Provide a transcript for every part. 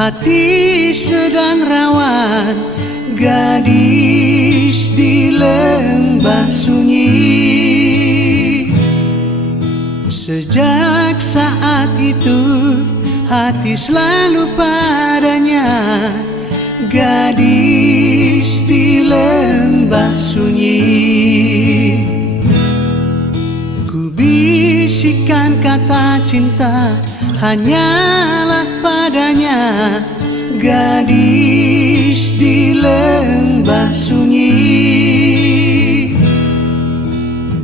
Hati sedang rawan, gadis di lembah sunyi. Sejak saat itu hati selalu padanya, gadis di lembah sunyi. Ku bisikan kata cinta hanyalah padanya, gadis di lembah sunyi.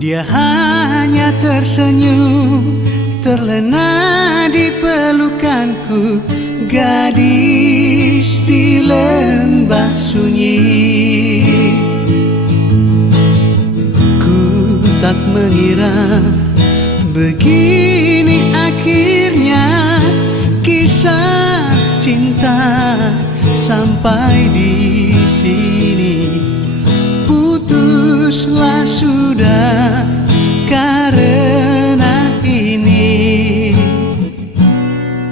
Dia hanya tersenyum, terlena di pelukanku, gadis di lembah sunyi. Ku tak mengira begini akhirnya kisah cinta sampai di sini. Putuslah sudah karena ini,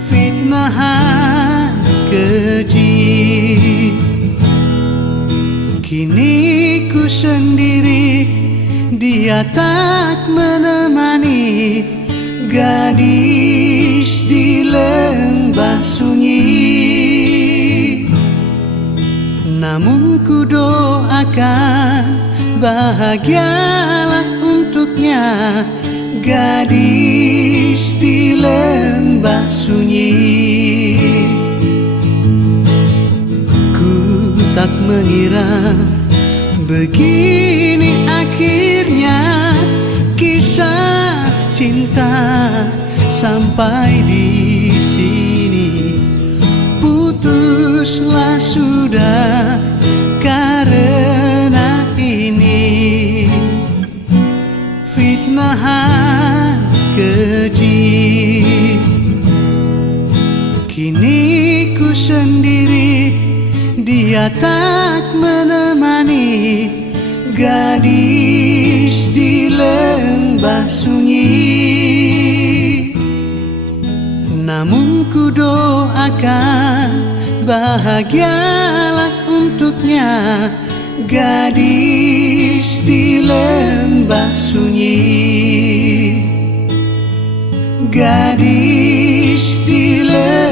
fitnahan keji. Kini ku sendiri, dia tak menemani, gadis di lembah sunyi. Namun ku doakan bahagialah untuknya, gadis di lembah sunyi. Ku tak mengira begini akhirnya kisah cinta sampai di sini. Putuslah sudah karena ini, fitnahan keji. Kini ku sendiri, dia tak menemani, gadis di lembah sunyi. Namun ku doakan bahagialah untuknya, gadis di lembah sunyi, gadis di lembah